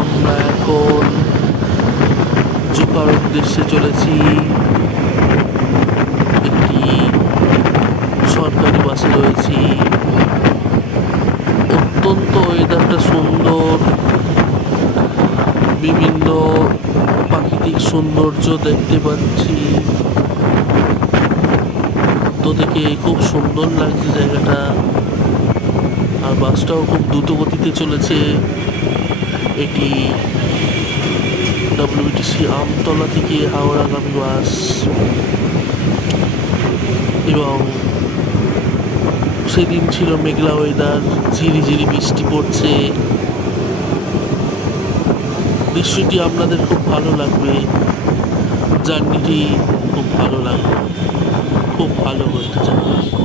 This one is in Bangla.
আমরা এখন জোকার উদ্দেশ্যে চলেছি। একটি সরকারি বাসে রয়েছি। অত্যন্ত ওয়েদারটা সুন্দর, বিভিন্ন প্রাকৃতিক সৌন্দর্য দেখতে পাচ্ছি। তো দেখে খুব সুন্দর লাগছে জায়গাটা। আর বাসটাও খুব দ্রুত গতিতে চলেছে। এটি ডব্লিউবিটিসি আমতলা থেকে হাওড়াগামী বাস এবং সেদিন ছিল মেঘলা ওয়েদার, ঝিরিঝিরি বৃষ্টি পড়ছে। দৃশ্যটি আপনাদের খুব ভালো লাগবে, জার্নিটি খুব ভালো লাগবে, খুব ভালো করতে চাই।